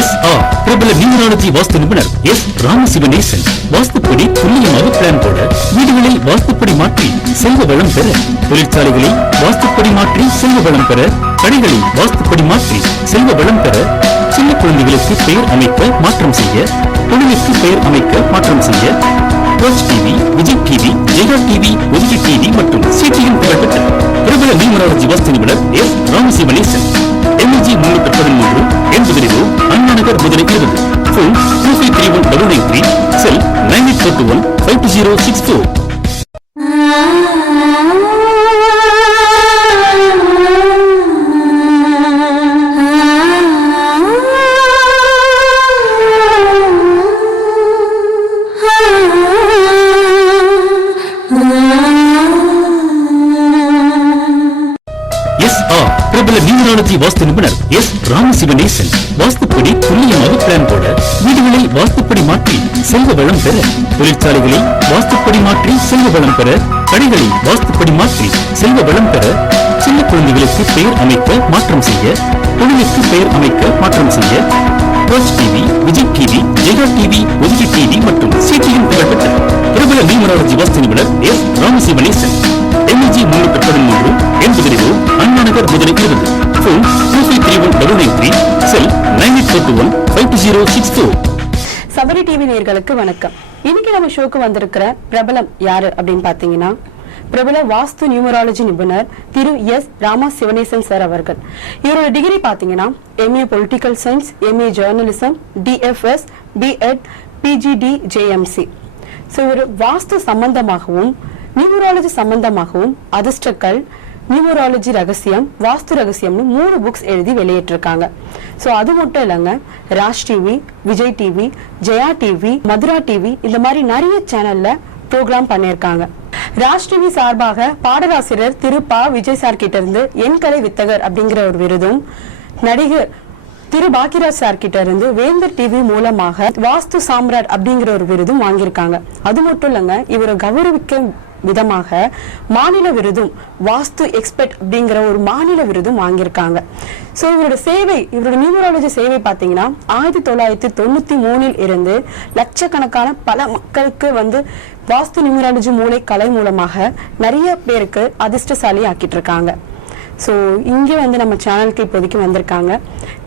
S R பிரபல numerology vastu நிபுணர் S Ramasivanesan வாஸ்துப்படி துல்லியமாக பிளான் போட வீடுகளில் வாஸ்துப்படி மாற்றி செல்வ வளம் பெற தொழிற்சாலைகளில் வாஸ்துப்படி மாற்றி செல்வ வளம் பெற கடைகளில் வாஸ்துப்படி மாற்றி செல்வ வளம் பெற சின்ன குழந்தைகளுக்கு பெயர் அமைக்க மாற்றம் செய்ய தொழிலுக்கு பெயர் அமைக்க மாற்றம் செய்ய coach TV Vijay TV Jaya TV ஒதுக்கி டிவி மற்றும் சிடிஎம் புகழ்பெற்ற பிரபல நியூமராலஜி வாஸ்து நிபுணர் எஸ் ராமசிவனேசன் எம்ஜி முன்னூற்று பதிமூன்று எண்பது ரோடு அண்ணாநகர் மதுரை இருபது phone two five three one double nine three cell nine eight four two one five two zero six four S Ramasivanesan வாஸ்துப்படி துல்லியமாக பிளான் போட வீடுகளை வாஸ்துப்படி மாற்றி செல்வ வளம் பெற. தொழிற்சாலைகளில் வாஸ்துப்படி மாற்றி செல்வ வளம் பெற. கடைகளில் வாஸ்துப்படி மாற்றி செல்வ வளம் பெற. சின்ன குழந்தைகளுக்கு பெயர் அமைக்க மாற்றம் செய்ய. தொழிலுக்கு பெயர் அமைக்க மாற்றம் செய்ய. Coach TV Vijay TV Jaya TV ஒதுக்கி டிவி மற்றும் சிடிஎம் புகழ்பெற்ற பிரபல நியூமராலஜி வாஸ்து நிபுணர் எஸ். ராமசிவனேசன் எம்ஜி முன்னூற்று பதிமூன்று எண்பது ரோடு அண்ணா நகர் மதுரை இருபது double three cell nine eight four two one five two zero six Sabari TV நேர்களுக்கு வணக்கம். இன்னைக்கு நம்ம ஷோக்கு வந்திருக்கிற பிரபலம் யாரு அப்படின்னு பாத்தீங்கன்னா பிரபல வாஸ்து நியூமராலஜி நிபுணர் திரு எஸ் ராமா சிவனேசன் சார் அவர்கள். இவரோட டிகிரி பாத்தீங்கன்னா MA political science MA journalism DFS BEd PGD JMC so ஒரு வாஸ்து சம்பந்தமாகவும் நியூமராலஜி சம்பந்தமாகவும் அதிர்ஷ்டக்கல் நியூமராலஜி ரகசியம் வாஸ்து ரகசியம்னு மூணு புக்ஸ் எழுதி வெளியிட்டிருக்காங்க. ஸோ அது மட்டும் இல்லைங்க Raj TV Vijay TV Jaya TV Madura TV இந்த மாதிரி நிறைய சேனல்ல ப்ரோக்ராம் பண்ணியிருக்காங்க. ராஜ் டிவி சார்பாக பாடலாசிரியர் திருப்பா விஜய் சார் கிட்ட இருந்து என் கலை வித்தகர் அப்படிங்கிற ஒரு விருதும் நடிகர் திரு பாக்கியராஜ் சார் கிட்ட இருந்து வேந்தர் டிவி மூலமாக வாஸ்து சாம்ராட் அப்படிங்கிற ஒரு விருதும் வாங்கியிருக்காங்க. அது மட்டும் இல்லைங்க இவரை கௌரவிக்க விதமாக மாநில விருதும் வாஸ்து எக்ஸ்பர்ட் அப்படிங்கிற ஒரு மாநில விருதும் வாங்கியிருக்காங்க. ஸோ இவரோட சேவை இவரோட நியூமராலஜி சேவை பார்த்தீங்கன்னா ஆயிரத்தி தொள்ளாயிரத்தி தொண்ணூத்தி மூணில் இருந்து லட்சக்கணக்கான பல மக்களுக்கு வந்து வாஸ்து நியூமராலஜி மூளை கலை மூலமாக நிறைய பேருக்கு அதிர்ஷ்டசாலி ஆக்கிட்டு இருக்காங்க. ஸோ இங்கே வந்து நம்ம சேனலுக்கு இப்போதைக்கு வந்திருக்காங்க.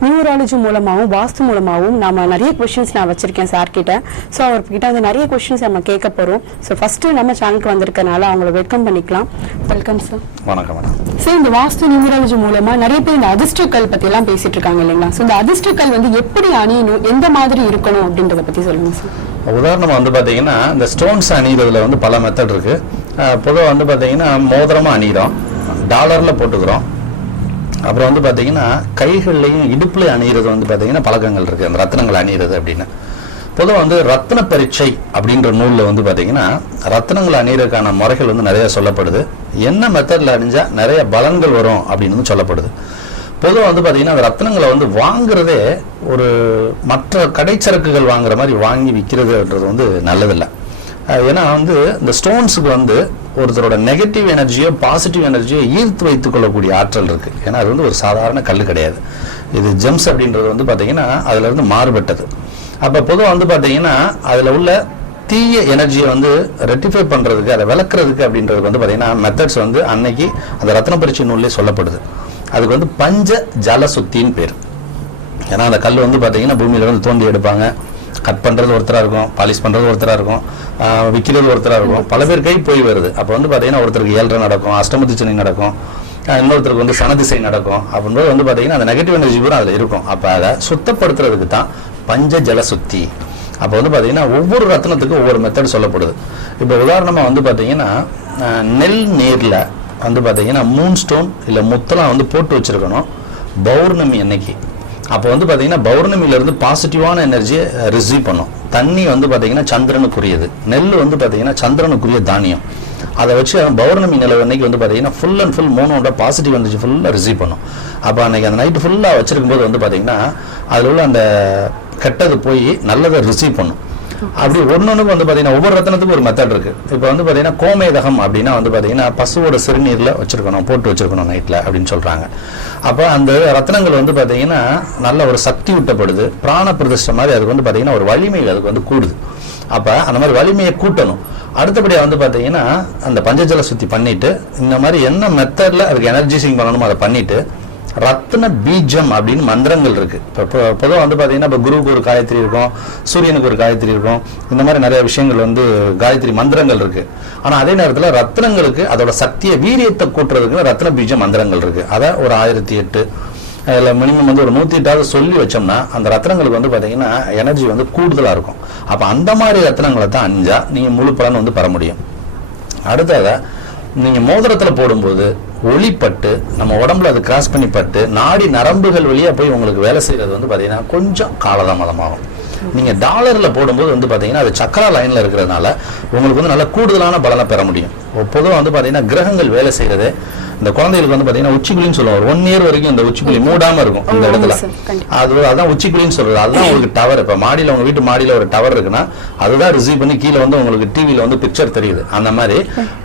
நியூமராலஜி மூலமாகவும் வாஸ்து மூலமாகவும் நாம நிறைய கொஷின்ஸ் நான் வச்சிருக்கேன் சார் கிட்ட. ஸோ அவர்கிட்ட வந்து நிறைய கொஷின்ஸ் நம்ம கேட்க போகிறோம் ஸோ ஃபர்ஸ்ட் நம்ம சேனலுக்கு வந்திருக்கனால அவங்கள வெல்கம் பண்ணிக்கலாம். வெல்கம் சார் வணக்கம் சார் இந்த வாஸ்து நியூமராலஜி மூலமா நிறைய பேர் இந்த அதிர்ஷ்டக்கல் பத்தி எல்லாம் பேசிட்டு இருக்காங்க இல்லைங்களா? ஸோ இந்த அதிர்ஷ்டக்கல் வந்து எப்படி அணியணும் எந்த மாதிரி இருக்கணும் அப்படின்றத பத்தி சொல்லுங்க சார் உதாரணம் வந்து பார்த்தீங்கன்னா இந்த ஸ்டோன்ஸ் அணிகிறதுல வந்து பல மெத்தட் இருக்கு. பொதுவாக வந்து பார்த்தீங்கன்னா மோதிரமாக அணிகிறோம் டாலரில் போட்டுக்கிறோம். அப்புறம் வந்து பார்த்தீங்கன்னா கைகள்லையும் இடுப்பில் அணிகிறது வந்து பார்த்தீங்கன்னா பழக்கங்கள் இருக்குது அந்த ரத்தனங்கள் அணியிறது அப்படின்னு. பொதுவாக வந்து ரத்ன பரீட்சை அப்படின்ற நூலில் வந்து பார்த்தீங்கன்னா ரத்தினங்கள் அணிகிறதுக்கான முறைகள் வந்து நிறையா சொல்லப்படுது. என்ன மெத்தடில் அணிஞ்சால் நிறைய பலன்கள் வரும் அப்படின்னு வந்து சொல்லப்படுது. பொதுவாக வந்து பார்த்தீங்கன்னா அந்த வந்து வாங்குறதே ஒரு மற்ற கடைச்சரக்குகள் வாங்குற மாதிரி வாங்கி விற்கிறதுன்றது வந்து நல்லதில்லை. ஏன்னா வந்து இந்த ஸ்டோன்ஸுக்கு வந்து ஒருத்தரோட நெகட்டிவ் எனர்ஜியோ பாசிட்டிவ் எனர்ஜியோ ஈர்த்து வைத்துக் கொள்ளக்கூடிய ஆற்றல் இருக்கு. ஏன்னா அது வந்து ஒரு சாதாரண கல் கிடையாது. இது ஜெம்ஸ் அப்படின்றது வந்து பார்த்தீங்கன்னா அதுல இருந்து மாறுபட்டது. அப்போ பொதுவாக வந்து பார்த்தீங்கன்னா அதில் உள்ள தீய எனர்ஜியை வந்து ரெட்டிஃபை பண்ணுறதுக்கு அதை விளக்குறதுக்கு அப்படின்றது வந்து பார்த்தீங்கன்னா மெத்தட்ஸ் வந்து அன்னைக்கு அந்த ரத்ன பரீட்சை நூல்லே சொல்லப்படுது. அதுக்கு வந்து பஞ்ச ஜல சுத்தின்னு பேர். ஏன்னா அந்த கல் வந்து பார்த்தீங்கன்னா பூமியில வந்து தோண்டி எடுப்பாங்க. கட் பண்ணுறது ஒருத்தராக இருக்கும் பாலிஷ் பண்ணுறது ஒருத்தராக இருக்கும் விற்கிறது ஒருத்தராக இருக்கும். பல பேர் கை போய் வருது. அப்போ வந்து பார்த்தீங்கன்னா ஒருத்தருக்கு ஏழ்ரை நடக்கும் அஷ்டமதி சனி நடக்கும் இன்னொருத்தருக்கு வந்து சனதிசை நடக்கும் அப்படின்றது வந்து பார்த்தீங்கன்னா அந்த நெகட்டிவ் எனர்ஜி பூரா அதில் இருக்கும். அப்போ அதை சுத்தப்படுத்துறதுக்கு தான் பஞ்ச ஜல சுத்தி. அப்போ வந்து பார்த்தீங்கன்னா ஒவ்வொரு ரத்னத்துக்கும் ஒவ்வொரு மெத்தட் சொல்லப்படுது. இப்போ உதாரணமாக வந்து பார்த்தீங்கன்னா நெல் நீரில் வந்து பார்த்தீங்கன்னா மூன் ஸ்டோன் இல்லை முத்தெல்லாம் வந்து போட்டு வச்சிருக்கணும். பௌர்ணமி அன்னைக்கு. அப்போ வந்து பார்த்தீங்கன்னா பௌர்ணமியிலேருந்து பாசிட்டிவான எனர்ஜியை ரிசீவ் பண்ணும். தண்ணி வந்து பார்த்தீங்கன்னா சந்திரனுக்குரியது. நெல் வந்து பார்த்தீங்கன்னா சந்திரனுக்குரிய தானியம். அதை வச்சு அவன் பௌர்ணமி நிலவு அன்னைக்கு வந்து பார்த்தீங்கன்னா ஃபுல் அண்ட் ஃபுல் மூணோட பாசிட்டிவ் எனர்ஜி ஃபுல்லாக ரிசீவ் பண்ணும். அப்போ அன்னைக்கு அந்த நைட்டு ஃபுல்லாக வச்சிருக்கும் போது வந்து பார்த்தீங்கன்னா அதில் உள்ள அந்த கெட்டது போய் நல்லதை ரிசீவ் பண்ணும். அப்படி ஒன்னொன்னுக்கு வந்து பாத்தீங்கன்னா ஒவ்வொரு ரத்தனத்துக்கும் ஒரு மெத்தட் இருக்கு. இப்போ வந்து பாத்தீங்கன்னா கோமேதகம் அப்படின்னா வந்து பாத்தீங்கன்னா பசுவோட சிறுநீர்ல வச்சிருக்கணும் போட்டு வச்சிருக்கணும் நைட்ல அப்படின்னு சொல்றாங்க. அப்ப அந்த ரத்னங்கள் வந்து பாத்தீங்கன்னா நல்ல ஒரு சக்தி ஊட்டப்படுது. பிராண பிரதிஷ்டை மாதிரி அதுக்கு வந்து பாத்தீங்கன்னா ஒரு வலிமை அதுக்கு வந்து கூடுது. அப்ப அந்த மாதிரி வலிமையை கூட்டணும். அடுத்தபடியாக வந்து பாத்தீங்கன்னா அந்த பஞ்சஜல சுத்தி பண்ணிட்டு இந்த மாதிரி என்ன மெத்தட்ல அதுக்கு எனர்ஜைசிங் பண்ணணுமோ அதை பண்ணிட்டு ரத்ன பீஜம் அப்படின்னு மந்திரங்கள் இருக்கு. இப்போ பொதுவாக வந்து பார்த்தீங்கன்னா இப்போ குருவுக்கு ஒரு காயத்ரி இருக்கும் சூரியனுக்கு ஒரு காயத்ரி இருக்கும். இந்த மாதிரி நிறைய விஷயங்கள் வந்து காயத்ரி மந்திரங்கள் இருக்கு. ஆனால் அதே நேரத்தில் ரத்னங்களுக்கு அதோட சக்தியை வீரியத்தை கூட்டுறதுக்கு ரத்ன பீஜ மந்திரங்கள் இருக்கு. அதை ஒரு ஆயிரத்தி எட்டு அதில் மினிமம் வந்து ஒரு நூற்றி எட்டாவது சொல்லி வச்சோம்னா அந்த ரத்னங்களுக்கு வந்து பார்த்தீங்கன்னா எனர்ஜி வந்து கூடுதலாக இருக்கும். அப்போ அந்த மாதிரி ரத்னங்களை தான் அஞ்சா நீங்கள் முழு பலன் வந்து பெற முடியும். அடுத்ததாக நீங்கள் மோதிரத்தில் போடும்போது ஒளிப்பட்டு நம்ம உடம்புல அது கிராஸ் பண்ணி பட்டு நாடி நரம்புகள் வழியாக போய் உங்களுக்கு வேலை செய்கிறது வந்து பார்த்தீங்கன்னா கொஞ்சம் காலதாமதமாகும். நீங்கள் டாலரில் போடும்போது வந்து பார்த்தீங்கன்னா அது சக்கரா லைனில் இருக்கிறதுனால உங்களுக்கு வந்து நல்ல கூடுதலான பலனை பெற முடியும். பொதுவாக வந்து பார்த்தீங்கன்னா கிரகங்கள் வேலை செய்கிறது இந்த குழந்தைகளுக்கு வந்து பாத்தீங்கன்னா உச்சிக்குழின்னு சொல்லுவோம் ஒரு ஒன் இயர் வரைக்கும் இந்த உச்சிக்குழி மூடாம இருக்கும் இந்த இடத்துல. அது அதான் உச்சிக்குழின்னு சொல்றது. அதுதான் உங்களுக்கு டவர் இப்ப மாடியில உங்க வீட்டு மாடியில ஒரு டவர் இருக்குன்னா அதுதான் ரிசீவ் பண்ணி கீழே வந்து உங்களுக்கு டிவில வந்து பிக்சர் தெரியுது. அந்த மாதிரி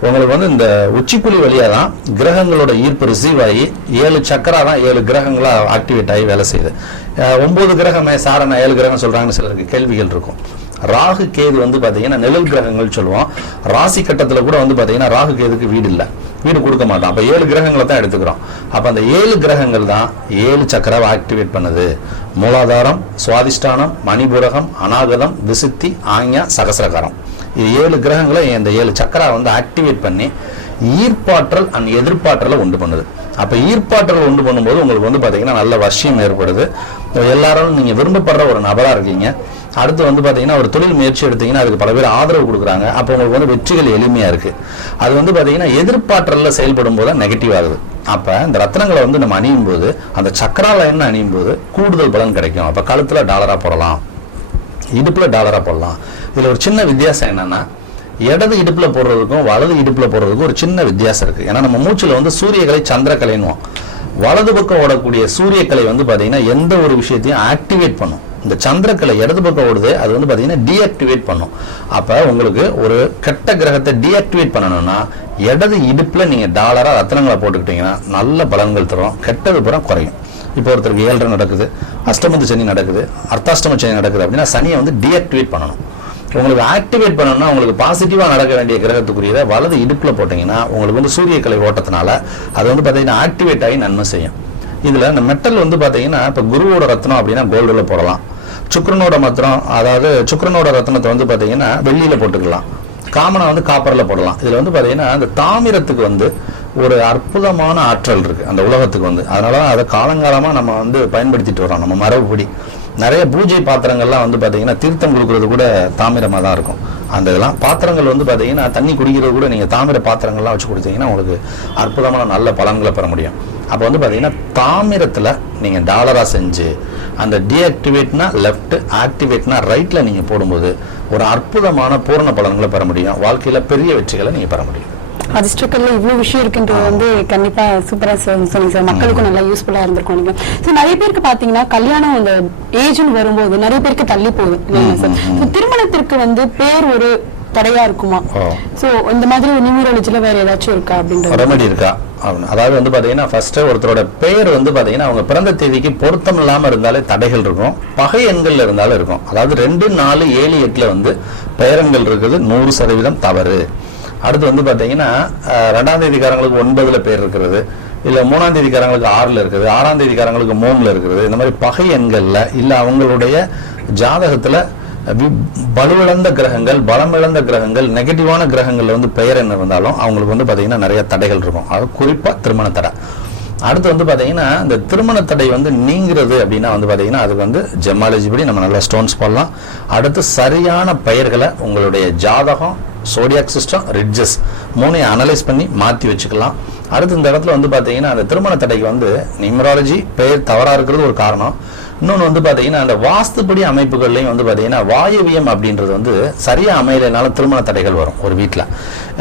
உங்களுக்கு வந்து இந்த உச்சிக்குழி வழியா தான் கிரகங்களோட ஈர்ப்பு ரிசீவ் ஆகி ஏழு சக்கரா தான் ஏழு கிரகங்களா ஆக்டிவேட் ஆகி வேலை செய்யுது. ஒன்பது கிரகமே சாரண ஏழு கிரகம் சொல்றாங்கன்னு சிலருக்கு கேள்விகள் இருக்கும். ராகு கேது வந்து பாத்தீங்கன்னா நிழல் கிரகங்கள் சொல்லுவோம். ராசி கட்டத்துல கூட வந்து பாத்தீங்கன்னா ராகு கேதுக்கு வீடு இல்ல. வீடு கொடுக்க மாட்டோம் அப்போ ஏழு கிரகங்களை தான் எடுத்துக்கிறோம். அப்போ அந்த ஏழு கிரகங்கள் தான் ஏழு சக்கராவை ஆக்டிவேட் பண்ணுது. மூலாதாரம் சுவாதிஷ்டானம் மணிபுரகம் அநாகதம் விசுத்தி ஆஞ்ஞா சகசிரகாரம். இது ஏழு கிரகங்களை இந்த ஏழு சக்கரா வந்து ஆக்டிவேட் பண்ணி ஈர்ப்பாற்றல் அண்ட் எதிர்ப்பாற்றலை உண்டு பண்ணுது. அப்போ ஈர்ப்பாற்றல் உண்டு பண்ணும்போது உங்களுக்கு வந்து பார்த்தீங்கன்னா நல்ல வசியம் ஏற்படுது. எல்லாரும் நீங்கள் விரும்பப்படுற ஒரு நபராக இருக்கீங்க. அடுத்து வந்து பார்த்தீங்கன்னா ஒரு தொழில் முயற்சி எடுத்தீங்கன்னா அதுக்கு பல பேர் ஆதரவு கொடுக்குறாங்க. அப்போ உங்களுக்கு வந்து வெற்றிகள் எளிமையாக இருக்குது அது வந்து பார்த்தீங்கன்னா எதிர்ப்பாற்றல்ல செயல்படும் போது நெகட்டிவ் ஆகுது. அப்போ இந்த ரத்னங்களை வந்து நம்ம அணியும் போது அந்த சக்கரா லைன் அணியும் போது கூடுதல் பலன் கிடைக்கும். அப்போ கழுத்தில் டாலராக போடலாம். இடுப்பில் டாலராக போடலாம். இதில் ஒரு சின்ன வித்தியாசம் என்னென்னா இடது இடுப்பில் போடுறதுக்கும் வலது இடுப்பில் போடுறதுக்கும் ஒரு சின்ன வித்தியாசம் இருக்குது ஏன்னா நம்ம மூச்சில் வந்து சூரியகலை சந்திரக்கலைன்னுவோம் வலது பக்கம் ஓடக்கூடிய சூரியக்கலை வந்து பார்த்திங்கன்னா எந்த ஒரு விஷயத்தையும் ஆக்டிவேட் பண்ணும். இந்த சந்திரக்கலை இடது பக்கம் ஓடுது அது வந்து பார்த்தீங்கன்னா டீஆக்டிவேட் பண்ணும். அப்போ உங்களுக்கு ஒரு கெட்ட கிரகத்தை டீஆக்டிவேட் பண்ணணும்னா இடது இடுப்பில் நீங்கள் டாலராக ரத்தனங்களை போட்டுக்கிட்டீங்கன்னா நல்ல பலன்கள் தரும். கெட்டது புறம் குறையும். இப்போ ஒருத்தருக்கு ஏழரை நடக்குது அஷ்டமத்து சனி நடக்குது அர்த்தாஷ்டம சனி நடக்குது அப்படின்னா சனியை வந்து டீஆக்டிவேட் பண்ணணும். உங்களுக்கு ஆக்டிவேட் பண்ணணும்னா உங்களுக்கு பாசிட்டிவாக நடக்க வேண்டிய கிரகத்துக்குரியதை வலது இடுப்பில் போட்டிங்கன்னா உங்களுக்கு வந்து சூரியக்கலை ஓட்டத்தினால அது வந்து பார்த்தீங்கன்னா ஆக்டிவேட் ஆகி நன்மை செய்யும். இதில் இந்த மெட்டல் வந்து பார்த்தீங்கன்னா இப்போ குருவோட ரத்னம் அப்படின்னா கோல்டில் போடலாம். சுக்கரனோட மத்திரம் அதாவது சுக்கரனோட ரத்னத்தை வந்து பார்த்தீங்கன்னா வெள்ளியில் போட்டுக்கலாம். காமனாக வந்து காப்பரில் போடலாம். இதில் வந்து பார்த்தீங்கன்னா அந்த தாமிரத்துக்கு வந்து ஒரு அற்புதமான ஆற்றல் இருக்குது அந்த உலகத்துக்கு வந்து. அதனால தான் அதை காலங்காலமாக நம்ம வந்து பயன்படுத்திட்டு வரோம் நம்ம மரபுப்படி. நிறைய பூஜை பாத்திரங்கள்லாம் வந்து பார்த்தீங்கன்னா தீர்த்தம் கொடுக்கறது கூட தாமிரமாக தான் இருக்கும். அந்த இதெல்லாம் பாத்திரங்கள் வந்து பார்த்தீங்கன்னா தண்ணி குடிக்கிறது கூட நீங்கள் தாமிர பாத்திரங்கள்லாம் வச்சு கொடுத்தீங்கன்னா உங்களுக்கு அற்புதமான நல்ல பலன்களை பெற முடியும். அப்போ வந்து பாத்தீங்கன்னா தாமிரத்துல நீங்க டாலரா செஞ்சு அந்த டீஆக்டிவேட்னா லெஃப்ட் ஆக்டிவேட்னா ரைட்ல நீங்க போடும்போது ஒரு அற்புதமான பூரண பலன்களை பெற முடியும். வாழ்க்கையில பெரிய வெற்றிகளை நீங்க பெற முடியும். அதிர்ஷ்டக்கல்ல இவ்வளவு விஷயம் இருக்குன்றது வந்து கண்டிப்பா சூப்பரா சொ- சொன்னீங்க சார். மக்களுக்கும் நல்லா யூஸ்ஃபுல்லா இருந்திருக்கும் நீங்க So, நிறைய பேருக்கு பாத்தீங்கன்னா கல்யாணம் அந்த ஏஜ்னு வரும்போது நிறைய பேருக்கு தள்ளி போகுது. இல்லைங்களா சார் திருமணத்திற்கு வந்து பேர் ஒரு தடையா இருக்குமா. சோ இந்த மாதிரி நியூமராலஜில வேற ஏதாச்சும் இருக்கா அப்படின்றது? ரெமடி இருக்கா. அதாவது வந்து பாத்தீங்கன்னா ஃபர்ஸ்ட் ஒருத்தரோட பெயர் வந்து பாத்தீங்கன்னா அவங்க பிறந்த தேதிக்கு பொருத்தம் இல்லாம இருந்தாலே தடைகள் இருக்கும். பகை எண்கள்ல இருந்தாலும் இருக்கும். அதாவது ரெண்டு நாலு ஏழு எட்டுல வந்து பெயரெண்கள் இருக்குது. நூறு சதவீதம் தவறு. அடுத்து வந்து பாத்தீங்கன்னா அஹ், ரெண்டாம் தேதிக்காரங்களுக்கு ஒன்பதுல பேர் இருக்கிறது. இல்ல மூணாம் தேதிக்காரங்களுக்கு ஆறுல இருக்குது. ஆறாம் தேதிக்காரங்களுக்கு மூணுல இருக்குது. இந்த மாதிரி பகை எண்கள்ல இல்ல அவங்களுடைய ஜாதகத்துல வலுவிழந்த கிரகங்கள் பலமிழந்த கிரகங்கள் நெகட்டிவான கிரகங்கள்ல வந்து பெயர் என்ன இருந்தாலும் அவங்களுக்கு வந்து பாத்தீங்கன்னா நிறைய தடைகள் இருக்கும். அது குறிப்பா திருமண தடை. அடுத்து வந்து பாத்தீங்கன்னா இந்த திருமண தடை வந்து நீங்கிறது அப்படின்னா வந்து பாத்தீங்கன்னா அதுக்கு வந்து ஜெமாலஜி படி நம்ம நல்லா ஸ்டோன்ஸ் போடலாம். அடுத்து சரியான பெயர்களை உங்களுடைய ஜாதகம் சோடியாக் சிஸ்டம் ரிட்ஜஸ் மூணையும் அனலைஸ் பண்ணி மாத்தி வச்சுக்கலாம். அடுத்து இந்த இடத்துல வந்து பாத்தீங்கன்னா அந்த திருமண தடைக்கு வந்து நியூமராலஜி பெயர் தவறா இருக்கிறது ஒரு காரணம். இன்னொன்று வந்து பார்த்தீங்கன்னா அந்த வாஸ்துப்படி அமைப்புகள்லையும் வந்து பார்த்தீங்கன்னா வாயவியம் அப்படின்றது வந்து சரியாக அமையலைனால திருமண தடைகள் வரும் ஒரு வீட்டில்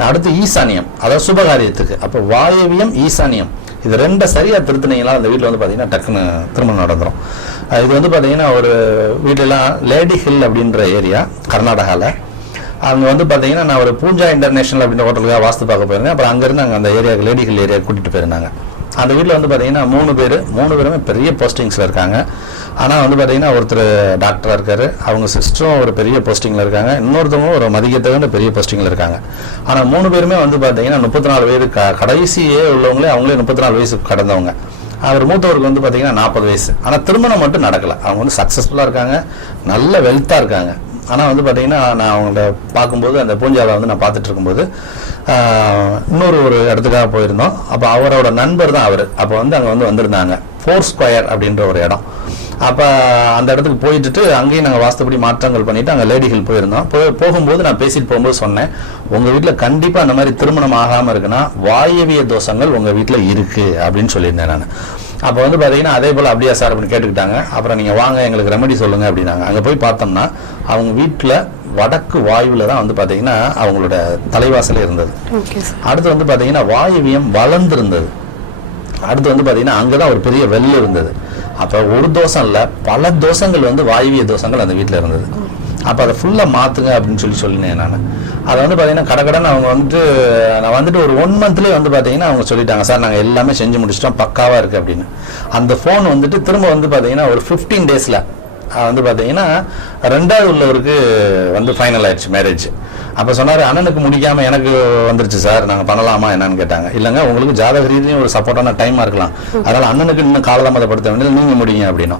அடுத்து ஈசானியம் அதாவது சுபகாரியத்துக்கு. அப்போ வாயவியம் ஈசானியம் இது ரெண்டை சரியாக திருத்தினீங்களா அந்த வீட்டில் வந்து பார்த்தீங்கன்னா டக்குன்னு திருமணம் நடந்துடும் இது வந்து பார்த்தீங்கன்னா ஒரு வீட்டிலலாம் லேடி ஹில் அப்படின்ற ஏரியா கர்நாடகாவில் அங்கே வந்து பார்த்தீங்கன்னா நான் ஒரு பூஜா இன்டர்நேஷனல் அப்படின்ற ஹோட்டலுக்காக வாஸ்து பார்க்க போயிருந்தேன். அப்புறம் அங்கேருந்து அங்கே அந்த ஏரியாவுக்கு லேடி ஹில் ஏரியா கூட்டிகிட்டு போயிருந்தாங்க. அந்த வீட்டில் வந்து பார்த்தீங்கன்னா மூணு பேர் மூணு பேருமே பெரிய போஸ்டிங்ஸில் இருக்காங்க. ஆனால் வந்து பார்த்தீங்கன்னா ஒருத்தர் டாக்டராக இருக்காரு. அவங்க சிஸ்டரும் ஒரு பெரிய போஸ்டிங்கில் இருக்காங்க. இன்னொருத்தவங்க ஒரு மதிக்கத்தகுந்த பெரிய போஸ்டிங்கில் இருக்காங்க. ஆனால் மூணு பேருமே வந்து பார்த்தீங்கன்னா முப்பத்தி நாலு வயது க கடைசியே உள்ளவங்களே அவங்களே முப்பத்தி நாலு வயசு கடந்தவங்க. அவர் மூத்தவருக்கு வந்து பார்த்தீங்கன்னா நாற்பது வயசு. ஆனால் திருமணம் மட்டும் நடக்கலை. அவங்க வந்து சக்ஸஸ்ஃபுல்லாக இருக்காங்க. நல்ல வெல்த்தாக இருக்காங்க. ஆனால் வந்து பார்த்தீங்கன்னா நான் அவங்கள பார்க்கும்போது அந்த பூஞ்சாவை வந்து நான் பார்த்துட்டு இருக்கும்போது இன்னொரு ஒரு இடத்துக்காக போயிருந்தோம். அப்போ அவரோட நண்பர் தான் அவர். அப்போ வந்து அங்கே வந்து வந்திருந்தாங்க. ஃபோர் ஸ்கொயர் அப்படின்ற ஒரு இடம். அப்போ அந்த இடத்துக்கு போயிட்டு அங்கேயும் நாங்கள் வாஸ்துபடி மாற்றங்கள் பண்ணிட்டு அங்கே லேடி ஹில் போயிருந்தோம். போய் போகும்போது நான் பேசிட்டு போகும்போது சொன்னேன் உங்கள் வீட்டில் கண்டிப்பாக அந்த மாதிரி திருமணம் ஆகாமல் இருக்குன்னா வாயவிய தோஷங்கள் உங்கள் வீட்டில் இருக்குது அப்படின்னு சொல்லியிருந்தேன் நான். அப்போ வந்து பார்த்தீங்கன்னா அதே போல் அப்படியா சார் அப்படின்னு கேட்டுக்கிட்டாங்க. அப்புறம் நீங்கள் வாங்க எங்களுக்கு ரெமெடி சொல்லுங்க அப்படின்னாங்க. அங்கே போய் பார்த்தோம்னா அவங்க வீட்டில் வடக்கு வாயுவில் தான் வந்து பார்த்தீங்கன்னா அவங்களோட தலைவாசலே இருந்தது. அடுத்து வந்து பார்த்தீங்கன்னா வாயுவியம் வளர்ந்துருந்தது. அடுத்து வந்து பார்த்தீங்கன்னா அங்கே தான் ஒரு பெரிய வெள்ளு இருந்தது. அப்போ ஒரு தோசம் இல்லை பல தோசங்கள் வந்து வாயுவிய தோஷங்கள் அந்த வீட்டில் இருந்தது. அப்போ அதை ஃபுல்லாக மாற்றுங்க அப்படின்னு சொல்லி சொல்லினேன் நான். அதை வந்து பார்த்தீங்கன்னா கடகடன் அவங்க வந்துட்டு நான் வந்துட்டு ஒரு ஒன் மந்த்லேயே வந்து பார்த்தீங்கன்னா அவங்க சொல்லிட்டாங்க சார் நாங்கள் எல்லாமே செஞ்சு முடிச்சிட்டோம் பக்காவாக இருக்குது அப்படின்னு. அந்த ஃபோன் வந்துட்டு திரும்ப வந்து பார்த்தீங்கன்னா ஒரு ஃபிஃப்டீன் டேஸில் வந்து பார்த்தீங்கன்னா ரெண்டாவது உள்ளவருக்கு வந்து ஃபைனல் ஆயிடுச்சு மேரேஜ் அப்போ சொன்னார் அண்ணனுக்கு முடிக்காமல் எனக்கு வந்துருச்சு சார் நாங்கள் பண்ணலாமா என்னன்னு கேட்டாங்க. இல்லைங்க உங்களுக்கு ஜாதக ரீதியும் ஒரு சப்போர்ட்டான டைமாக இருக்கலாம். அதனால் அண்ணனுக்கு இன்னும் காலதாமதப்படுத்த வேண்டியது நீங்கள் முடியுங்க அப்படின்னா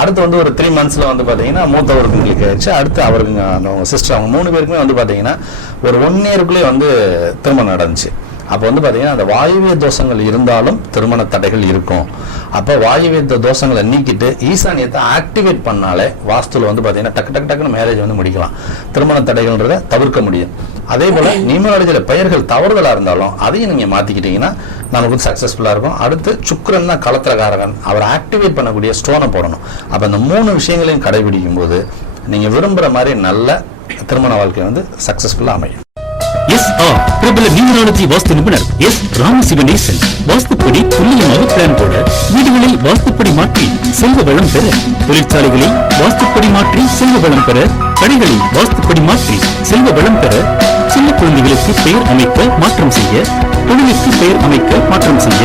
அடுத்து வந்து ஒரு த்ரீ மந்த்ஸில் வந்து பார்த்தீங்கன்னா மூத்தவருக்கு உங்களுக்கு ஆயிடுச்சு. அடுத்து அவருக்கு அந்த சிஸ்டர் அவங்க மூணு பேருக்குமே வந்து பார்த்தீங்கன்னா ஒரு ஒன் இயருக்குள்ளேயே வந்து திருமணம் நடந்துச்சு. அப்போ வந்து பார்த்தீங்கன்னா அந்த வாயுவிய தோஷங்கள் இருந்தாலும் திருமண தடைகள் இருக்கும். அப்போ வாயுவிய தோஷங்களை நீக்கிட்டு ஈசானியத்தை ஆக்டிவேட் பண்ணாலே வாஸ்துவில் வந்து பார்த்தீங்கன்னா டக்கு டக்கு டக்குன்னு மேரேஜ் வந்து முடிக்கலாம். திருமண தடைகள்ன்றதை தவிர்க்க முடியும். அதே போல் நியூமராலஜியில் பெயர்கள் தவறுதலாக இருந்தாலும் அதையும் நீங்கள் மாற்றிக்கிட்டீங்கன்னா நமக்கு சக்ஸஸ்ஃபுல்லாக இருக்கும். அடுத்து சுக்கரன் தான் களத்திரகாரகன் அவர் ஆக்டிவேட் பண்ணக்கூடிய ஸ்டோனை போடணும். அப்போ அந்த மூணு விஷயங்களையும் கடைபிடிக்கும் போது நீங்கள் விரும்புகிற மாதிரி நல்ல திருமண வாழ்க்கை வந்து சக்ஸஸ்ஃபுல்லாக அமையும். எஸ் ஆர் பிரபல நியூமராலஜி வாஸ்து நிபுணர் எஸ். ராமசிவனேசன் வாஸ்துப்படி துல்லியமாக பிளான் போட வீடுகளை வாஸ்துப்படி மாற்றி செல்வ வளம் பெற தொழிற்சாலைகளை வாஸ்துப்படி மாற்றி செல்வ வளம் பெற கடைகளை வாஸ்துப்படி மாற்றி செல்வ வளம் பெற சின்ன குழந்தைகளுக்கு பெயர் அமைக்க மாற்றம் செய்ய தொழிலுக்கு பெயர் அமைக்க மாற்றம் செய்ய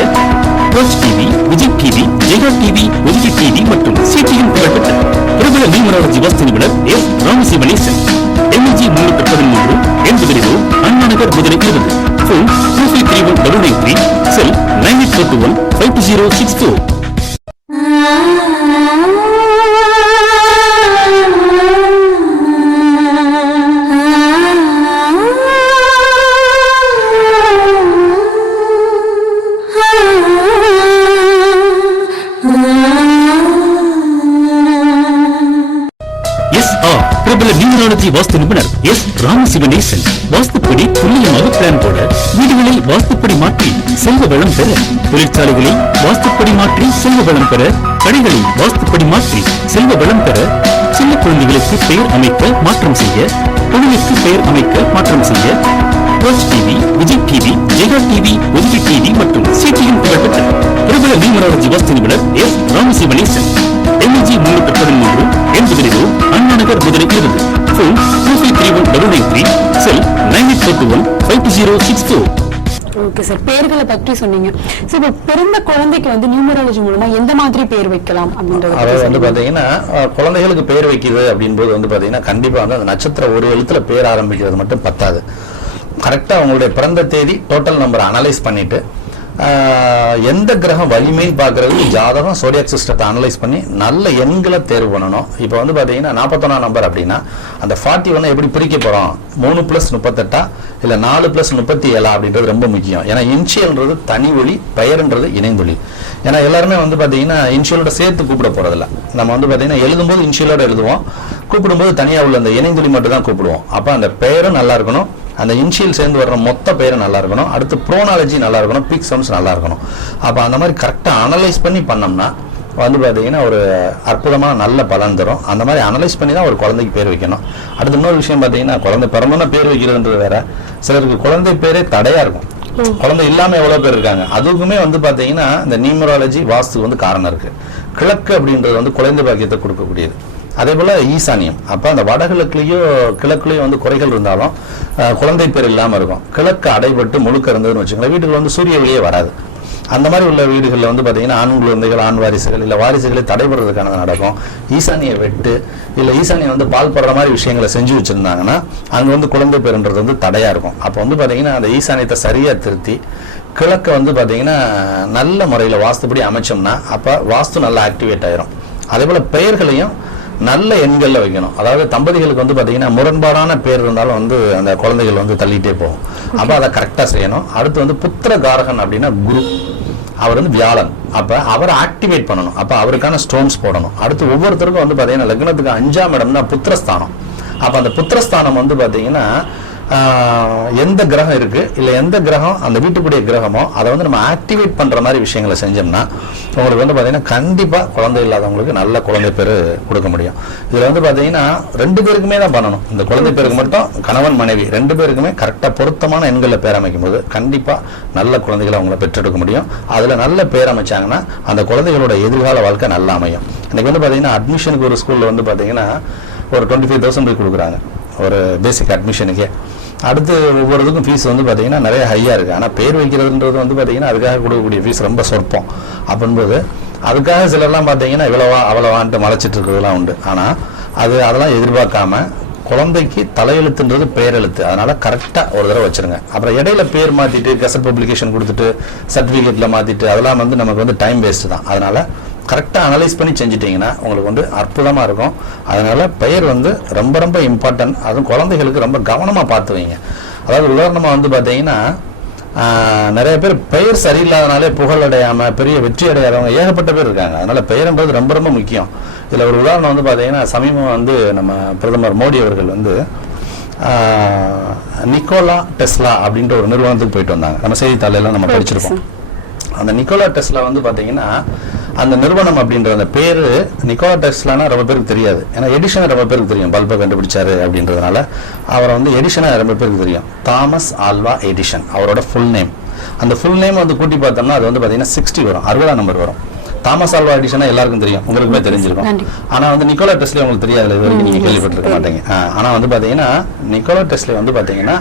Raj TV Vijay TV Jaya TV ஒஜி TV மற்றும் சிடிஎம் புகழ்பெற்ற பிரபல நியூமராலஜி வாஸ்து நிபுணர் எஸ். ராமசிவனேசன் எம்ஜி முன்னூற்று பதிமூன்று எண்பது ஜீரோ அண்ணாநகர் மதுரை இருபது. Phone two five three one double nine three cell nine eight four two one five two zero six four vastu நிபுணர் S Ramasivanesan வாஸ்துப்படி துல்லியமாக பிளான் போட வீடுகளை வாஸ்துப்படி மாற்றி செல்வ வளம் பெற தொழிற்சாலைகளை வாஸ்துப்படி மாற்றி செல்வ வளம் பெற கடைகளில் வாஸ்துப்படி மாற்றி செல்வ வளம் பெற சின்ன குழந்தைகளுக்கு பெயர் அமைக்க மாற்றம் செய்ய தொழிலுக்கு பெயர் அமைக்க மாற்றம் செய்ய TV Vijay TV Jaya TV ஒஜி TV மற்றும் சிடிஎம் புகழ்பெற்ற பிரபல நியூமராலஜி வாஸ்து நிபுணர் எஸ் ராமசிவனேசன் எம்ஜி முன்னூற்று பதிமூன்று எண்பது Anna Nagar Anna Nagar four okay sir பேர்களை பற்றி சொன்னீங்க. சார் இப்போ பிறந்த குழந்தைக்கு வந்து நியூமராலஜி மூலமா எந்த மாதிரி பேர் வைக்கலாம் அப்படின்றத அதாவது வந்து. பாத்தீங்கன்னா குழந்தைகளுக்கு பேர் வைக்கிறது அப்படின்போது வந்து பாத்தீங்கன்னா கண்டிப்பா வந்து அந்த நட்சத்திரம் ஒரு எழுத்துல பேர் ஆரம்பிக்கிறது மட்டும் பத்தாது. கரெக்டா அவங்களுடைய பிறந்த தேதி டோட்டல் நம்பர் அனலைஸ் பண்ணிட்டு எந்த கிரகம் வலிமைன்னு பார்க்கறதுக்கு ஜாதகம் சோடியாக் சிஸ்டத்தை அனலைஸ் பண்ணி நல்ல எண்களை தேர்வு பண்ணணும். இப்போ வந்து பார்த்தீங்கன்னா நாற்பத்தொன்னாம் நம்பர் அப்படின்னா அந்த ஃபார்ட்டி ஒன்னை எப்படி பிரிக்க போகிறோம் மூணு ப்ளஸ் முப்பத்தெட்டா? இல்லை நாலு ப்ளஸ் முப்பத்தி ஏழா அப்படின்றது ரொம்ப முக்கியம். ஏன்னா இன்ஷியல்ன்றது தனி ஒளி பெயர்ன்றது இணைந்தொழி ஏன்னா எல்லாருமே வந்து பார்த்தீங்கன்னா இன்ஷியலோட சேர்த்து கூப்பிட போகிறதில்ல நம்ம வந்து பார்த்தீங்கன்னா எழுதும்போது இன்ஷியலோட எழுதுவோம். கூப்பிடும்போது தனியாக உள்ள அந்த இணைந்தொழி மட்டும் தான் கூப்பிடுவோம். அப்போ அந்த பெயரும் நல்லா இருக்கணும். அந்த இன்ஷியல் சேர்ந்து வர்ற மொத்த பெயரும் நல்லா இருக்கணும். அடுத்து ப்ரோனாலஜி நல்லா இருக்கணும். பிக் சவுண்ட்ஸ் நல்லா இருக்கணும். அப்போ அந்த மாதிரி கரெக்டாக அனலைஸ் பண்ணி பண்ணோம்னா வந்து பார்த்தீங்கன்னா ஒரு அற்புதமான நல்ல பலன் தரும். அந்த மாதிரி அனலைஸ் பண்ணி தான் ஒரு குழந்தைக்கு பேர் வைக்கணும். அடுத்து இன்னொரு விஷயம் பார்த்தீங்கன்னா குழந்தை பிறந்தோன்னா பேர் வைக்கிறதுன்றது வேற. சிலருக்கு குழந்தை பேரே தடையா இருக்கும். குழந்தை இல்லாம எவ்வளவு பேர் இருக்காங்க? அதுக்குமே வந்து பாத்தீங்கன்னா இந்த நியூமராலஜி வாஸ்து வந்து காரணம் இருக்கு. கிழக்கு அப்படின்றது வந்து குழந்தை பாக்கியத்தை கொடுக்கக்கூடியது. அதே போல ஈசானியம். அப்ப அந்த வடகிழக்குலேயோ கிழக்குலேயும் வந்து குறைகள் இருந்தாலும் குழந்தை பேர் இல்லாம இருக்கும். கிழக்கு அடைபட்டு முழுக்க இருந்ததுன்னு வச்சுக்கோங்களேன். வீட்டுக்கு வந்து சூரிய வெளியே வராது. அந்த மாதிரி உள்ள வீடுகளில் வந்து பார்த்தீங்கன்னா ஆண் குழந்தைகள் ஆண் வாரிசுகள் இல்லை வாரிசுகளை தடைபடுறதுக்கானது நடக்கும். ஈசானியை வெட்டு இல்லை ஈசானியை வந்து பால் படுற மாதிரி விஷயங்களை செஞ்சு வச்சுருந்தாங்கன்னா அங்கே வந்து குழந்தை பேருன்றது வந்து தடையாக இருக்கும். அப்போ வந்து பார்த்தீங்கன்னா அந்த ஈசானியத்தை சரியாக திருத்தி கிழக்கை வந்து பார்த்தீங்கன்னா நல்ல முறையில் வாஸ்துப்படி அமைச்சோம்னா அப்போ வாஸ்து நல்லா ஆக்டிவேட் ஆயிரும். அதே போல் பெயர்களையும் நல்ல எண்களில் வைக்கணும். அதாவது தம்பதிகளுக்கு வந்து பார்த்தீங்கன்னா முரண்பாடான பேர் இருந்தாலும் வந்து அந்த குழந்தைகள் வந்து தள்ளிட்டே போகும். அப்போ அதை கரெக்டாக செய்யணும். அடுத்து வந்து புத்திர காரகன் அப்படின்னா குரு. அவர் வந்து வியாழன். அப்போ அவரை ஆக்டிவேட் பண்ணணும். அப்போ அவருக்கான ஸ்டோன்ஸ் போடணும். அடுத்து ஒவ்வொருத்தருக்கும் வந்து பார்த்தீங்கன்னா லக்னத்துக்கு அஞ்சாம் இடம் தான் புத்திரஸ்தானம். அப்போ அந்த புத்திரஸ்தானம் வந்து பார்த்தீங்கன்னா எந்த கிரகம் இருக்கு? இல்லை எந்த கிரகம் அந்த வீட்டுக்குடைய கிரகமோ அதை வந்து நம்ம ஆக்டிவேட் பண்ற மாதிரி விஷயங்களை செஞ்சோம்னா உங்களுக்கு வந்து பார்த்தீங்கன்னா கண்டிப்பாக குழந்தை இல்லாதவங்களுக்கு நல்ல குழந்தை பேர் கொடுக்க முடியும். இதில் வந்து பார்த்தீங்கன்னா ரெண்டு பேருக்குமே தான் பண்ணணும். இந்த குழந்தை பேருக்கு மட்டும் கணவன் மனைவி ரெண்டு பேருக்குமே கரெக்டாக பொருத்தமான எண்களில் பேர் அமைக்கும் போது கண்டிப்பாக நல்ல குழந்தைகளை அவங்கள பெற்றெடுக்க முடியும். அதில் நல்ல பேர் அமைச்சாங்கன்னா அந்த குழந்தைகளோட எதிர்கால வாழ்க்கை நல்லா அமையும். இன்றைக்கி வந்து பார்த்தீங்கன்னா அட்மிஷனுக்கு ஒரு ஸ்கூலில் வந்து பார்த்தீங்கன்னா ஒரு டுவெண்ட்டி ஃபைவ் தௌசண்ட் கொடுக்குறாங்க. ஒரு பேசிக் அட்மிஷனுக்கே அடுத்து ஒவ்வொரு இதுக்கும் ஃபீஸ் வந்து பார்த்தீங்கன்னா நிறைய ஹையாக இருக்குது ஆனால் பேர் வைக்கிறதுன்றது வந்து பார்த்தீங்கன்னா அதுக்காக கொடுக்கக்கூடிய ஃபீஸ் ரொம்ப சொற்பம். அப்படின்போது அதுக்காக சிலர்லாம் பார்த்தீங்கன்னா இவ்வளவா அவ்வளவான்ட்டு மலைச்சிட்டு இருக்கிறதுலாம் உண்டு. ஆனால் அது அதெல்லாம் எதிர்பார்க்காம குழந்தைக்கு தலையெழுத்துன்றது பேரெழுத்து. அதனால் கரெக்டாக ஒரு தடவை வச்சுருங்க. அப்புறம் இடையில பேர் மாற்றிட்டு கெசட் பப்ளிகேஷன் கொடுத்துட்டு சர்டிஃபிகேட்டில் மாற்றிட்டு அதெல்லாம் வந்து நமக்கு வந்து டைம் வேஸ்ட்டு தான். அதனால் கரெக்டாக அனலைஸ் பண்ணி செஞ்சிட்டிங்கன்னா உங்களுக்கு வந்து அற்புதமாக இருக்கும். அதனால பெயர் வந்து ரொம்ப ரொம்ப இம்பார்ட்டன்ட் அதுவும் குழந்தைகளுக்கு ரொம்ப கவனமாக பார்த்து வைங்க. அதாவது உதாரணமாக வந்து பார்த்தீங்கன்னா நிறைய பேர் பெயர் சரியில்லாதனாலே புகழ் அடையாம பெரிய வெற்றி அடையாதவங்க ஏகப்பட்ட பேர் இருக்காங்க. அதனால பெயர்ன்றது ரொம்ப ரொம்ப முக்கியம். இதில் ஒரு உதாரணம் வந்து பார்த்தீங்கன்னா சமீபம் வந்து நம்ம பிரதமர் மோடி அவர்கள் வந்து நிக்கோலா டெஸ்லா அப்படின்ற ஒரு நிறுவனத்துக்கு போயிட்டு வந்தாங்க. நம்ம செய்தித்தாளெல்லாம் நம்ம படிச்சிருப்போம். அந்த நிக்கோலா டெஸ்லா வந்து பாத்தீங்கன்னா அந்த நிறுவனம் அப்படின்ற அந்த பேரு நிக்கோலா டெஸ்லானா ரொம்ப பேருக்கு தெரியாது. ஏன்னா எடிஷனை ரொம்ப பேருக்கு தெரியும். பல்பை கண்டுபிடிச்சாரு அப்படின்றதுனால அவரை வந்து எடிஷனை ரொம்ப பேருக்கு தெரியும். தாமஸ் ஆல்வா எடிஷன் அவரோட ஃபுல் நேம் அந்த ஃபுல் நேம் வந்து கூட்டி பார்த்தோம்னா அது வந்து பாத்தீங்கன்னா சிக்ஸ்டி வரும். அறுபதாம் நம்பர் வரும். தாமஸ் ஆல்வா எடிஷனா எல்லாருக்கும் தெரியும். உங்களுக்குமே தெரிஞ்சிருக்கும். ஆனா வந்து நிக்கோலா டெஸ்லே உங்களுக்கு தெரியாது. இது வரைக்கும் நீங்க கேள்விப்பட்டிருக்க மாட்டீங்க. ஆனா வந்து பாத்தீங்கன்னா நிக்கோலா டெஸ்லே வந்து பாத்தீங்கன்னா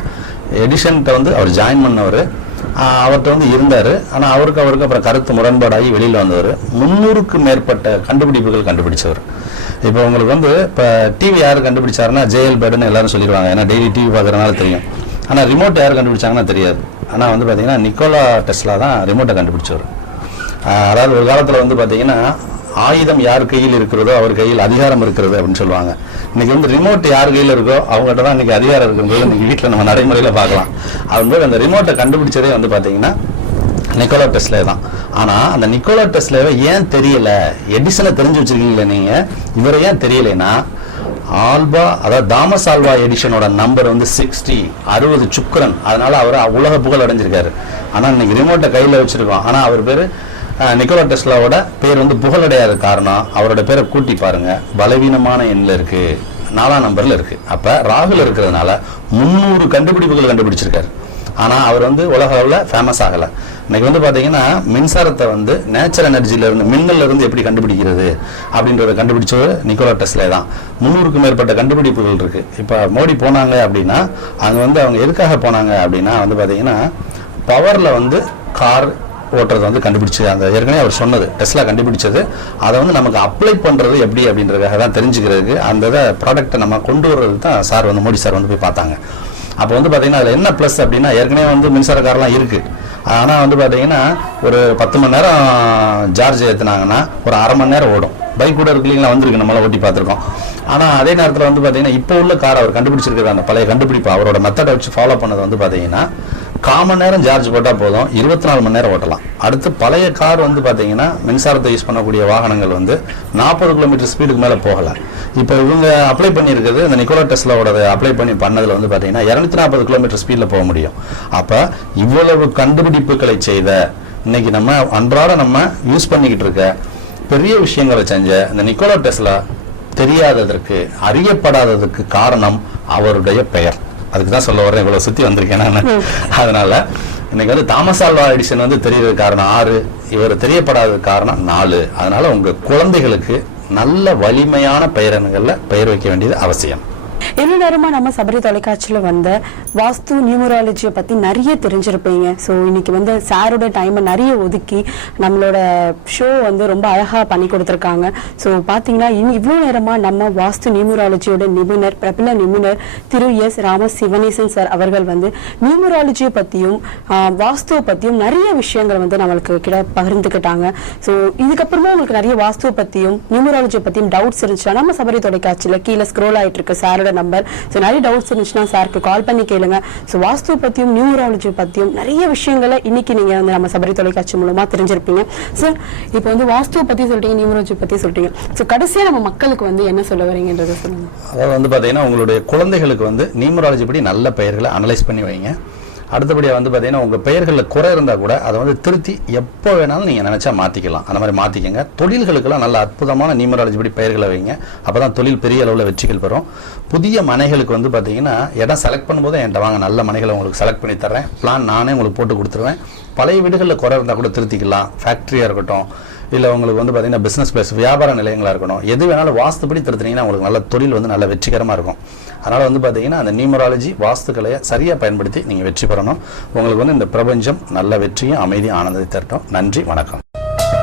எடிஷன்ட்ட வந்து அவர் ஜாயின் பண்ணவர் அவர்கிட்ட வந்து இருந்தார். ஆனால் அவருக்கு அவருக்கு அப்புறம் கருத்து முரண்பாடாகி வெளியில் வந்தவர். முந்நூறுக்கு மேற்பட்ட கண்டுபிடிப்புகள் கண்டுபிடிச்சவர். இப்போ உங்களுக்கு வந்து இப்போ டிவி யார் கண்டுபிடிச்சாருன்னா ஜேஎல் பேடுன்னு எல்லாரும் சொல்லிடுவாங்க ஏன்னா டெய்லி டிவி பார்க்குறனால தெரியும். ஆனால் ரிமோட் யார் கண்டுபிடிச்சாங்கன்னா தெரியாது. ஆனால் வந்து பார்த்தீங்கன்னா நிக்கோலா டெஸ்லா தான் ரிமோட்டை கண்டுபிடிச்சவர். அதாவது ஒரு காலத்தில் வந்து பார்த்தீங்கன்னா ஆயுதம் யார் கையில் இருக்கிறதோ அவர் கையில் அதிகாரம் இருக்கிறது அப்படின்னு சொல்லுவாங்க. இன்னைக்கு வந்து ரிமோட் யார் கையில் இருக்கோ அவங்ககிட்ட தான் இன்னைக்கு அதிகாரம் இருக்குன்றது இன்னைக்கு வீட்டில் நம்ம நடைமுறையில் பார்க்கலாம். அதுபோது அந்த ரிமோட்டை கண்டுபிடிச்சதே வந்து பாத்தீங்கன்னா நிக்கோலா டெஸ்லே தான். ஆனா அந்த நிக்கோலா டெஸ்லேவை ஏன் தெரியல? எடிசனை தெரிஞ்சு வச்சிருக்கீங்களே நீங்க? இவரை ஏன் தெரியலைன்னா ஆல்பா அதாவது தாமஸ் ஆல்வா எடிஷனோட நம்பர் வந்து சிக்ஸ்டி அறுபது சுக்கரன். அதனால அவர் உலக புகழ் அடைஞ்சிருக்காரு. ஆனா இன்னைக்கு ரிமோட்டை கையில வச்சிருக்கோம். ஆனா அவர் பேர் நிக்கோலா டெஸ்லாவோட பேர் வந்து புகழடையாத காரணம். அவரோட பேரை கூட்டி பாருங்க. பலவீனமான எண்ணில் இருக்கு. நாலாம் நம்பர்ல இருக்கு. அப்ப ராகுல இருக்கிறதுனால முந்நூறு கண்டுபிடிப்புகள் கண்டுபிடிச்சிருக்காரு. ஆனால் அவர் வந்து உலக அளவில் ஃபேமஸ் ஆகலை. இன்னைக்கு வந்து பார்த்தீங்கன்னா மின்சாரத்தை வந்து நேச்சர் எனர்ஜியிலேருந்து இருந்து இருந்து எப்படி கண்டுபிடிக்கிறது அப்படின்றத கண்டுபிடிச்சவர் நிக்கோலா டெஸ்லே தான். முந்நூறுக்கும் மேற்பட்ட கண்டுபிடிப்புகள் இருக்கு. இப்போ மோடி போனாங்க அப்படின்னா அங்கே வந்து அவங்க எதுக்காக போனாங்க அப்படின்னா வந்து பார்த்தீங்கன்னா பவரில் வந்து கார் ஓட்டுறது வந்து கண்டுபிடிச்சு அந்த ஏற்கனவே அவர் சொன்னது டெஸ்லா கண்டுபிடிச்சது. அதை வந்து நமக்கு அப்ளை பண்ணுறது எப்படி அப்படின்றதுக்காக தான் தெரிஞ்சுக்கிறதுக்கு அந்த இதை ப்ராடக்ட்டை நம்ம கொண்டு வர்றது தான் சார் வந்து மோடி சார் வந்து போய் பார்த்தாங்க. அப்போ வந்து பார்த்தீங்கன்னா அதில் என்ன ப்ளஸ் அப்படின்னா ஏற்கனவே வந்து மின்சார இருக்குது ஆனால் வந்து பார்த்தீங்கன்னா ஒரு பத்து மணி நேரம் சார்ஜ் ஏற்றுனாங்கன்னா ஒரு அரை மணி நேரம் ஓடும். பைக் கூட இருக்கு வந்திருக்கு நம்மளால் ஓட்டி பார்த்துருக்கோம். ஆனால் அதே நேரத்தில் வந்து பார்த்தீங்கன்னா இப்போ உள்ள கார் அவர் கண்டுபிடிச்சிருக்கிற அந்த பழைய கண்டுபிடிப்பு அவரோட மெத்தடை வச்சு ஃபாலோ பண்ணது வந்து பார்த்தீங்கன்னா கால் மணி நேரம் சார்ஜ் போட்டால் போதும். இருபத்தி நாலு மணி நேரம் ஓட்டலாம். அடுத்து பழைய கார் வந்து பார்த்தீங்கன்னா மின்சாரத்தை யூஸ் பண்ணக்கூடிய வாகனங்கள் வந்து நாற்பது கிலோமீட்டர் ஸ்பீடுக்கு மேலே போகலை. இப்போ இவங்க அப்ளை பண்ணியிருக்கிறது இந்த நிக்கோலா டெஸ்லாவோட அப்ளை பண்ணி பண்ணதில் வந்து பார்த்தீங்கன்னா இரநூத்தி நாற்பது கிலோமீட்டர் ஸ்பீடில் போக முடியும். அப்போ இவ்வளவு கண்டுபிடிப்புகளை செய்த இன்னைக்கு நம்ம அன்றாட நம்ம யூஸ் பண்ணிக்கிட்டு இருக்க பெரிய விஷயங்களை செஞ்ச இந்த நிக்கோலா டெஸ்லா தெரியாததற்கு அறியப்படாததற்கு காரணம் அவருடைய பெயர். அதுக்கு தான் சொல்ல வரேன் இவ்வளவு சுத்தி வந்திருக்கேன் நான். அதனால இன்னைக்கு வந்து தாமஸ் ஆல்வா எடிசன் வந்து தெரியறது காரணம் ஆறு இவர் தெரியப்படாதது காரணம் நாலு. அதனால உங்க குழந்தைகளுக்கு நல்ல வலிமையான பெயரன்கள்ல பெயர் வைக்க வேண்டியது அவசியம். என்ன நேரமா நம்ம சபரி தொலைக்காட்சியில வந்த வாஸ்து நியூமராலஜியை பத்தி நிறைய தெரிஞ்சிருப்பீங்க. ஸோ இன்னைக்கு வந்து சாரோட டைமை நிறைய ஒதுக்கி நம்மளோட ஷோ வந்து ரொம்ப அழகா பண்ணி கொடுத்துருக்காங்க. ஸோ பாத்தீங்கன்னா இனி இவ்வளவு நேரமா நம்ம வாஸ்து நியூமராலஜியோட நிபுணர் பிரபல நிபுணர் திரு எஸ் ராம சிவனேசன் சார் அவர்கள் வந்து நியூமராலஜியை பத்தியும் ஆஹ், வாஸ்துவை பத்தியும் நிறைய விஷயங்கள் வந்து நம்மளுக்கு கிட்ட பகிர்ந்துக்கிட்டாங்க. ஸோ இதுக்கப்புறமா உங்களுக்கு நிறைய வாஸ்துவை பத்தியும் நியூமராலஜியை பத்தியும் டவுட்ஸ் இருந்துச்சுன்னா நம்ம சபரி தொலைக்காட்சியில கீழே ஸ்க்ரோல் ஆயிட்டு இருக்கு சாரோட நம்பர் ஸோ நிறைய டவுட்ஸ் இருந்துச்சுன்னா சாருக்கு கால் பண்ணி கேளுங்க. ஸோ வாஸ்து பத்தியும் நியூமராலஜி பத்தியும் நிறைய விஷயங்களை இன்னைக்கு நீங்க வந்து நம்ம சபரி தொலைக்காட்சி மூலமா தெரிஞ்சிருப்பீங்க. சார் இப்போ வந்து வாஸ்துவை பத்தி சொல்லிட்டீங்க நியூமராலஜி பத்தி சொல்லிட்டீங்க ஸோ கடைசியா நம்ம மக்களுக்கு வந்து என்ன சொல்ல வரீங்கன்றதை சொல்லுங்க. அதாவது வந்து பார்த்தீங்கன்னா உங்களுடைய குழந்தைகளுக்கு வந்து நியூமராலஜி படி நல்ல பெயர்களை அனலைஸ் பண்ணி வைங்க. அடுத்தபடியாக வந்து பார்த்தீங்கன்னா உங்கள் பெயர்களில் குறை இருந்தால் கூட அதை வந்து திருத்தி எப்போ வேணாலும் நீங்கள் நினச்சா மாற்றிக்கலாம் அந்த மாதிரி மாற்றிக்கங்க தொழில்களுக்கெல்லாம் நல்ல அற்புதமான நியூமராலஜி படி பெயர்களை வைங்க. அப்போ தான் தொழில் பெரிய அளவில் வெற்றிகள் பெறும். புதிய மனைகளுக்கு வந்து பார்த்தீங்கன்னா இடம் செலக்ட் பண்ணும்போது என்கிட்ட வாங்க நல்ல மனைகளை உங்களுக்கு செலக்ட் பண்ணி தர்றேன். பிளான் நானே உங்களுக்கு போட்டு கொடுத்துருவேன். பழைய வீடுகளில் குறை இருந்தால் கூட திருத்திக்கலாம். ஃபேக்ட்ரியாக இருக்கட்டும். இல்லை உங்களுக்கு வந்து பார்த்தீங்கன்னா பிஸ்னஸ் பிளேஸ் வியாபார நிலையங்களாக இருக்கணும். எது வேணாலும் வாஸ்துப்படி திருத்தினீங்கன்னா உங்களுக்கு நல்ல தொழில் வந்து நல்ல வெற்றிகரமாக இருக்கும். அதனால் வந்து பார்த்தீங்கன்னா அந்த நியூமராலஜி வாஸ்துக்களையை சரியாக பயன்படுத்தி நீங்கள் வெற்றி பெறணும். உங்களுக்கு வந்து இந்த பிரபஞ்சம் நல்ல வெற்றியும் அமைதியும் ஆனந்தத்தை தரட்டும். நன்றி வணக்கம்.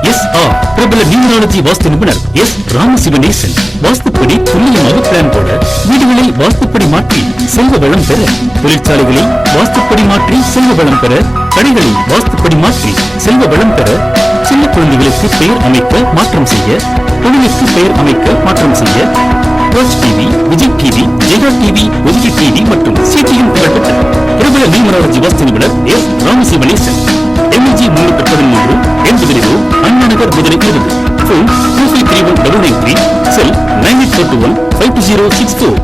எஸ் ஆர் பிரபல நியூமராலஜி வாஸ்து நிபுணர் எஸ் ராமசிவனேசன் வாஸ்துப்படி துல்லியமாக பிளான் போட வீடுகளில் வாஸ்துப்படி மாற்றி செல்வ வளம் பெற தொழிற்சாலைகளில் வாஸ்துப்படி மாற்றி செல்வ வளம் பெற கடைகளில் வாஸ்துப்படி மாற்றி செல்வ வளம் பெற சின்ன குழந்தைகளுக்கு பெயர் அமைக்க மாற்றம் செய்ய தொழிலுக்கு பெயர் அமைக்க மாற்றம் செய்ய Raj TV Vijay TV Jaya TV ஒதுக்கி டிவி மற்றும் சிடிஎம் திரட்டப்பட்ட பிரபல நியூமராலஜி வாஸ்து நிபுணர் எஸ் ராமசிவனேசன் எம்ஜி முன்னூற்று பதிமூன்று எண்பது பிரிவு அண்ணா நகர் முதலை இருபது phone two five three one double nine three cell nine eight four two one five two zero six four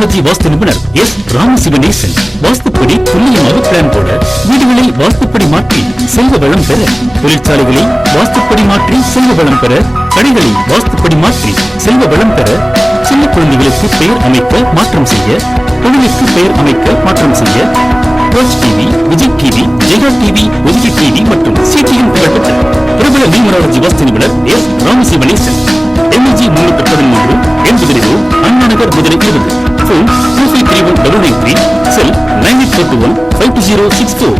பிரபல வாஸ்து நிபுணர் எஸ் ராமசிவனேசன் வாஸ்துப்படி துல்லியமாக பிளான் போட வீடுகளில் வாஸ்துப்படி மாற்றி செல்வ வளம் பெற தொழிற்சாலைகளில் வாஸ்துப்படி மாற்றி செல்வ வளம் பெற கடைகளில் வாஸ்துப்படி மாற்றி செல்வ வளம் பெற சின்ன குழந்தைகளுக்கு பெயர் அமைக்க மாற்றம் செய்ய தொழிலுக்கு பெயர் அமைக்க மாற்றம் செய்ய Raj TV Vijay TV Jaya TV ஒதுக்கி டிவி மற்றும் சிடிஎம் பெறப்பட்ட பிரபல நியூமராலஜி வாஸ்து நிபுணர் எஸ் ராமசிவனேசன் எம்ஜி முன்னூற்று பதிமூன்று எண்பது நிறுவனம் அண்ணா நகர் முதலை இருபது phone two five three one double nine three cell nine eight four two one five two zero six four